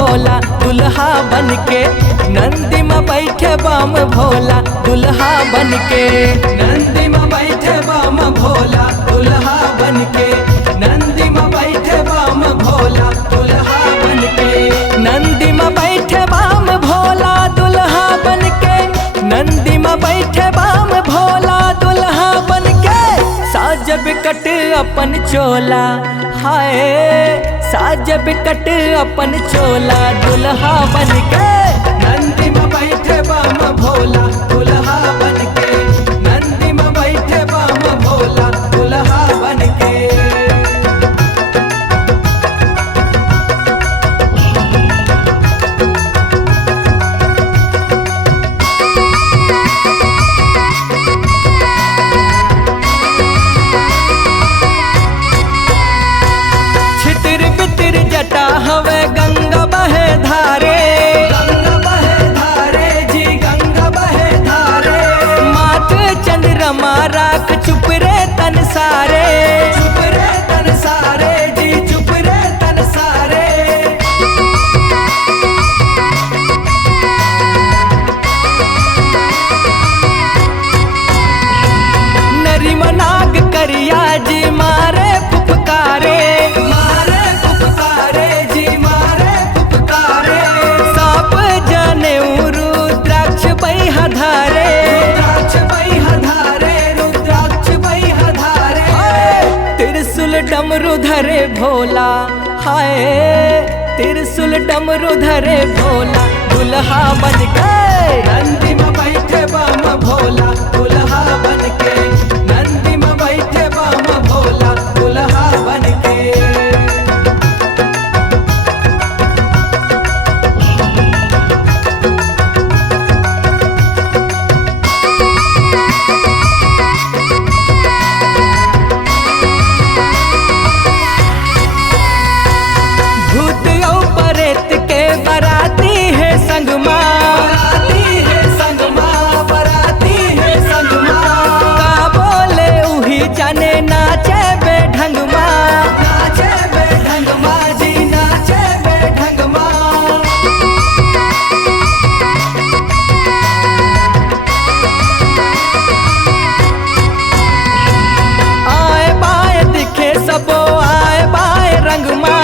भोला दुल्हा बनके, नंदी में बैठे बम भोला दुल्हा बनके, नंदी में बैठे बम भोला दुल्हा बनके, नंदी में बैठे बम भोला दुल्हा बनके, नंदी में बैठे बम भोला दुल्हा बनके, नंदी में बैठे बम भोला दुल्हा बनके, साजब कट अपन चोला, हाय साजब कट अपन चोला दुल्हा बनके, नंदी में बैठे बम भोला दुल्हा बनके, नंदी में बैठे बम भोला दुल्हा बनके। जटा हवे गंगा बहे धारे, गंगा बहे धारे जी गंगा बहे धारे, मात चंद्रमा राख चुप रे तन सारे, चुप रे तन सारे जी चुप रे तन सारे, नरी मनाग करिया जी मारे फुफकारे, डमरू धरे भोला, हाय त्रिशूल डमरू धरे भोला दुल्हा बनके, नंदी में बैठे बम भोला दुल्हा बनके, नंदी में बैठे बम भोला दुल्हा बनके। बराती है संगमा, बराती है संगमा, बराती है संगमा, का बोले उही जाने नाचे बेढंगमा, नाचे बेढंगमा जी नाचे बेढंगमा, आए बाए दिखे सबो आए बाए रंगमा,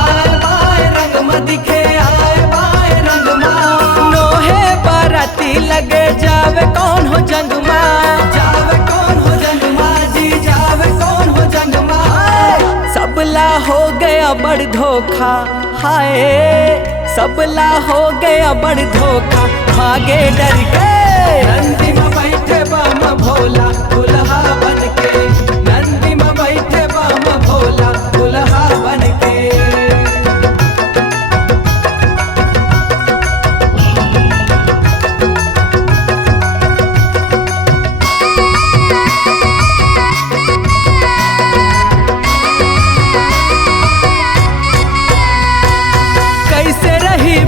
आए बाए रंगमा दिखे लगे जावे कौन हो जंगमा, जावे कौन हो जंगमा जी जावे कौन हो जंगमा, सबला हो गया बड़ धोखा, हाय सबला हो गया बड़ धोखा, भागे डर के, नंदी में बैठे बम भोला दुल्हा बनके, नंदी में बैठे बम भोला दुल्हा बनके।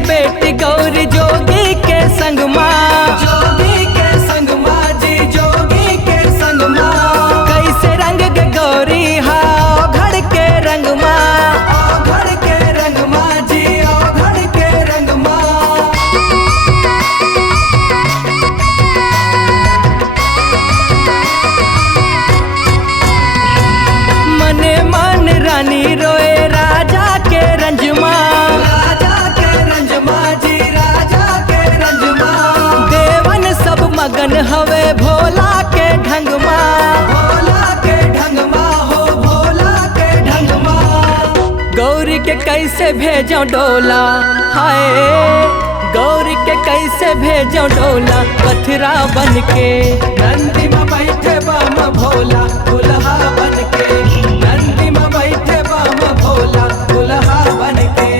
बेटी गौरी जोगी के संगमा, जोगी के संगमा जी जोगी के संगमा, कैसे रंग के गौरी हा घड़ के रंगमा, घड़ के रंगमा जी घड़ के रंगमा, मने मन रानी रोए राजा के रंजमा, मगन हवे भोला के ढंगमा, भोला के ढंगमा हो भोला के ढंगमा, गौरी के कैसे भेजो डोला, हाय गौरी के कैसे भेजो डोला पथरा बनके, नंदी में बैठे बम भोला दुल्हा बनके, नंदी में बैठे बम भोला दुल्हा बनके।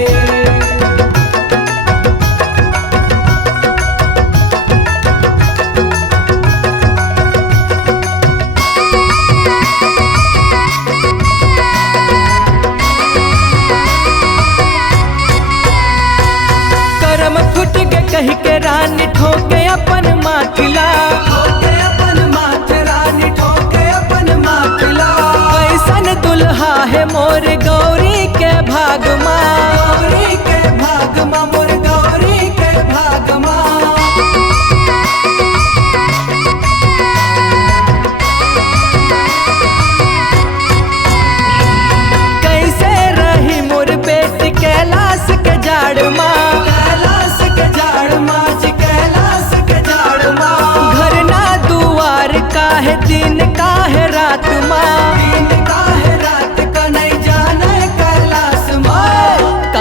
कही के रानी ठोके अपन माथिला, ठोके अपन माथ रानी ठोके अपन माथिला, ऐसन दुल्हा है मोर गौरी के भागमा, गौरी के भाग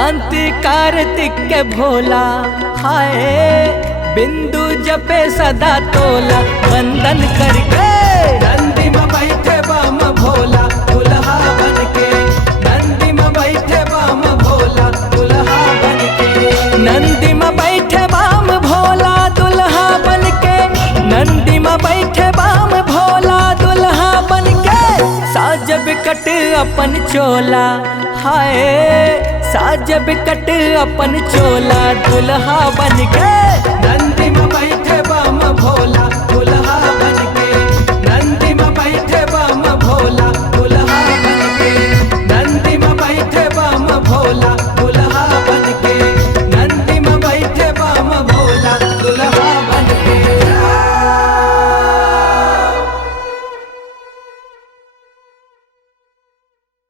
कांति कार्तिक के भोला, हाय बिंदु जपे सदा तोला, वंदन करके नंदी में बैठे बम भोला दुल्हा बनके, नंदी में बैठे बम भोला दुल्हा बनके, नंदी में बैठे बम भोला दुल्हा बनके, नंदी में बैठे बम भोला दुल्हा बनके, साजब कट अपन चोला, हाय साजब कट अपन चोला दुल्हा बनके, नंदी में बैठे बम भोला